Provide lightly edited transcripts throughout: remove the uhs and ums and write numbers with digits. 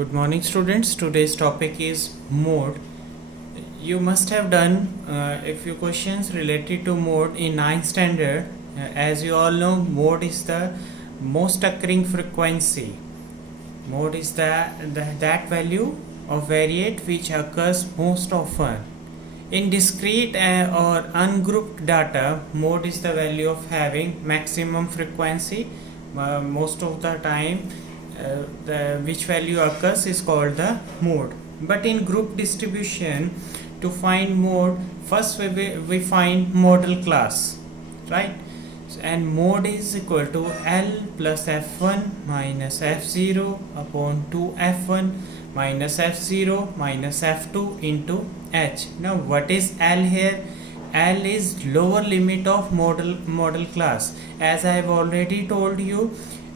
Good morning, students. Today's topic is mode. You must have done a few questions related to mode in 9th standard. As you all know, mode is the most occurring frequency. Mode is that value of variate which occurs most often. In discrete or ungrouped data, mode is the value of having maximum frequency. Most of the time, which value occurs is called the mode. But in group distribution, to find mode, first we find model class, right? And mode is equal to L plus F1 minus F0 upon 2F1 minus F0 minus F2 into H. Now what is L here? L is lower limit of model class. As I have already told you,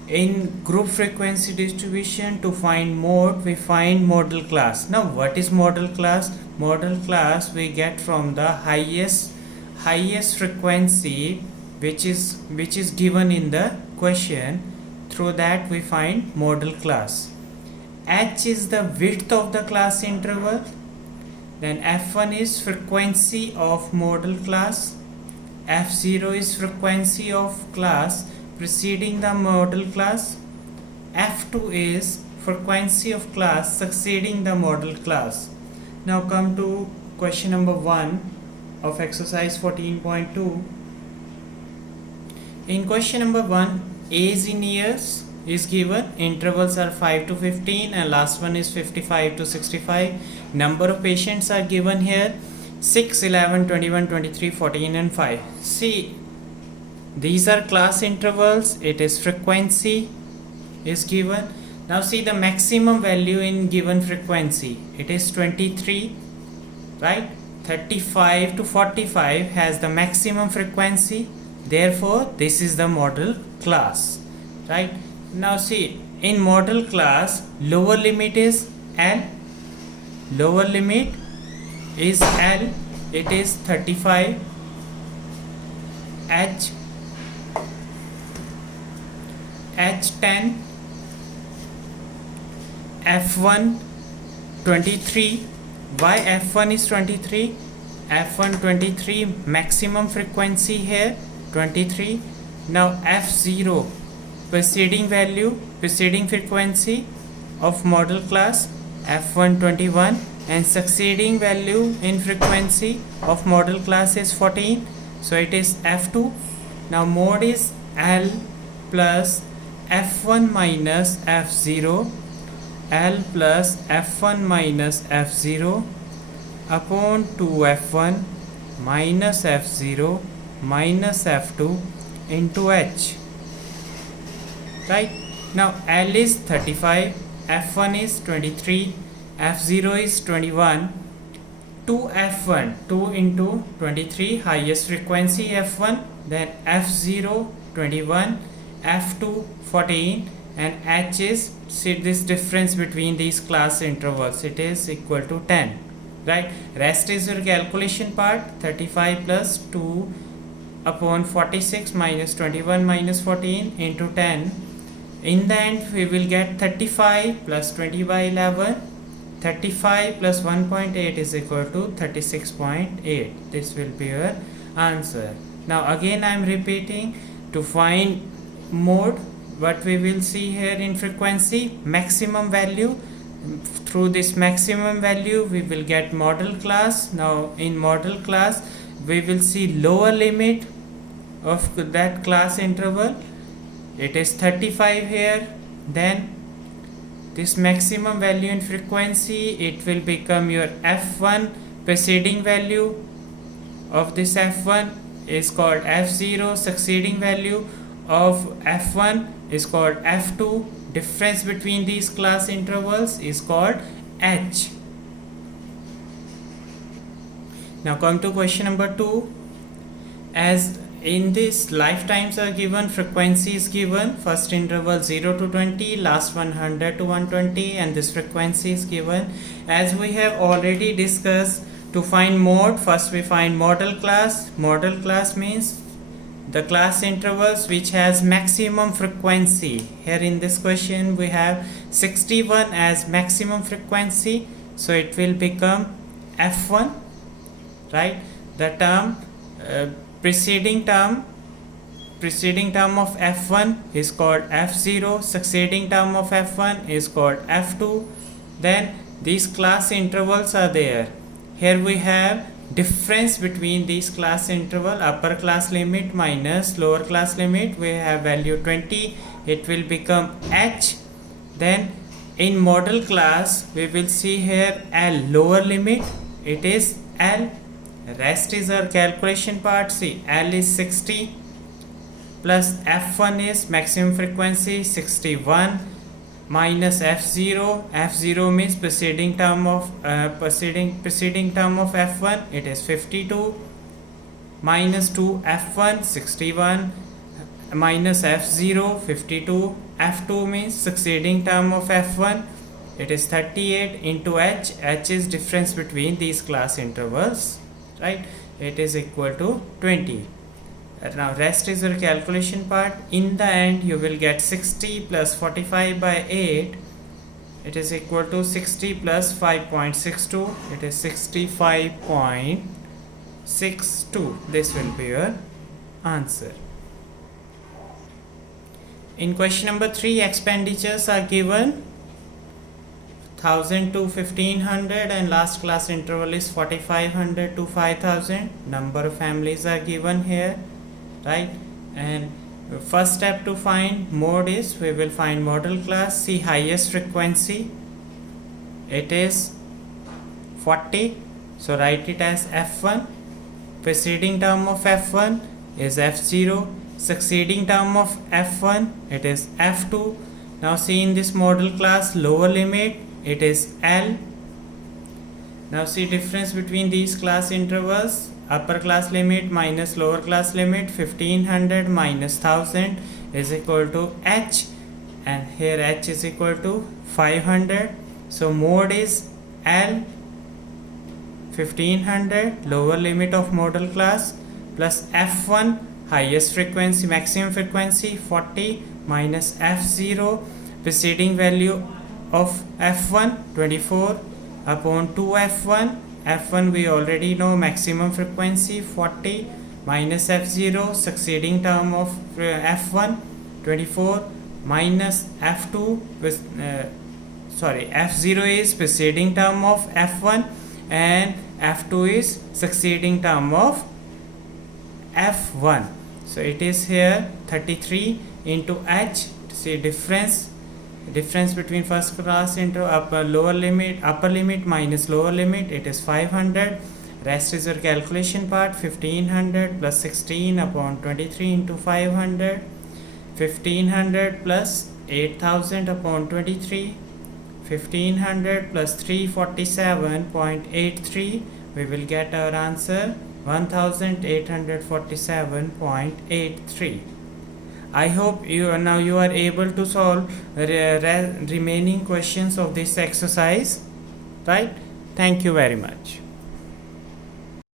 in group frequency distribution, to find mode we find model class. Now what is model class? Model class we get from the highest frequency which is given in the question. Through that we find model class. H is the width of the class interval. Then F1 is frequency of model class. F0 is frequency of class preceding the model class. F2 is frequency of class succeeding the model class. Now come to question number 1 of exercise 14.2. In question number 1, age in years is given, intervals are 5 to 15 and last one is 55 to 65. Number of patients are given here, 6, 11, 21, 23, 14 and 5. See, these are class intervals, it is frequency is given. Now see the maximum value in given frequency, it is 23, right? 35 to 45 has the maximum frequency, therefore this is the model class, right? Now see, in model class, lower limit is L, lower limit is L, it is 35, H10, F1 23. Why F1 is 23? F1 23 maximum frequency here 23. Now F0 preceding frequency of model class F1 21 and succeeding value in frequency of model class is 14, so it is F2. Now mode is L plus F1 minus F0, L plus F1 minus F0 upon 2F1 minus F0 minus F2 into H, right? Now L is 35, F1 is 23, F0 is 21, 2F1, 2 into 23, highest frequency F1, then F0 21, F2 14 and H is, see this difference between these class intervals, it is equal to 10, right? Rest is your calculation part, 35 plus 2 upon 46 minus 21 minus 14 into 10. In the end we will get 35 plus 20 by 11, 35 plus 1.8 is equal to 36.8. This will be your answer. Now again I am repeating, to find mode, what we will see here in frequency, maximum value. Through this maximum value we will get model class. Now in model class we will see lower limit of that class interval, it is 35 here. Then this maximum value in frequency, it will become your F1, preceding value of this F1 is called F0, succeeding value of F1 is called F2, difference between these class intervals is called H. Now come to question number 2. As in this, lifetimes are given, frequency is given, first interval 0 to 20, last 100 to 120 and this frequency is given. As we have already discussed, to find mode, first we find model class. Model class means the class intervals which has maximum frequency. Here in this question we have 61 as maximum frequency, so it will become f1, right? The term preceding term of f1 is called f0, succeeding term of f1 is called f2. Then these class intervals are there. Here we have difference between these class interval, upper class limit minus lower class limit. We have value 20, it will become h. Then in model class we will see here L, lower limit, it is L. Rest is our calculation part. See, L is 60 plus f1 is maximum frequency 61 minus f0. F0 means preceding term of f1, it is 52, minus 2 f1 61 minus f0 52. F2 means succeeding term of f1, it is 38 into h. H is difference between these class intervals, right? It is equal to 20. Now rest is your calculation part. In the end you will get 60 plus 45 by 8, it is equal to 60 plus 5.62, it is 65.62. This will be your answer. In question number 3, expenditures are given 1000 to 1500 and last class interval is 4500 to 5000. Number of families are given here, right? And first step to find mode is we will find model class. See, highest frequency, it is 40, so write it as f1. Preceding term of f1 is f0, succeeding term of f1, it is f2. Now see, in this model class, lower limit, it is L. Now see difference between these class intervals, upper class limit minus lower class limit. 1500 minus 1000 is equal to h, and here h is equal to 500. So mode is L, 1500 lower limit of model class, plus f1 highest frequency, maximum frequency 40, minus f0 preceding value of f1 24 upon 2f1. f1 we already know, maximum frequency 40, minus f0 succeeding term of f1 24, minus f2 f0 is preceding term of f1 and f2 is succeeding term of f1. So it is here 33 into h. See difference between first class into upper limit minus lower limit, it is 500. Rest is your calculation part. 1500 plus 16 upon 23 into 500, 1500 plus 8000 upon 23, 1500 plus 347.83, we will get our answer 1847.83. I hope you are able to solve remaining questions of this exercise, right? Thank you very much.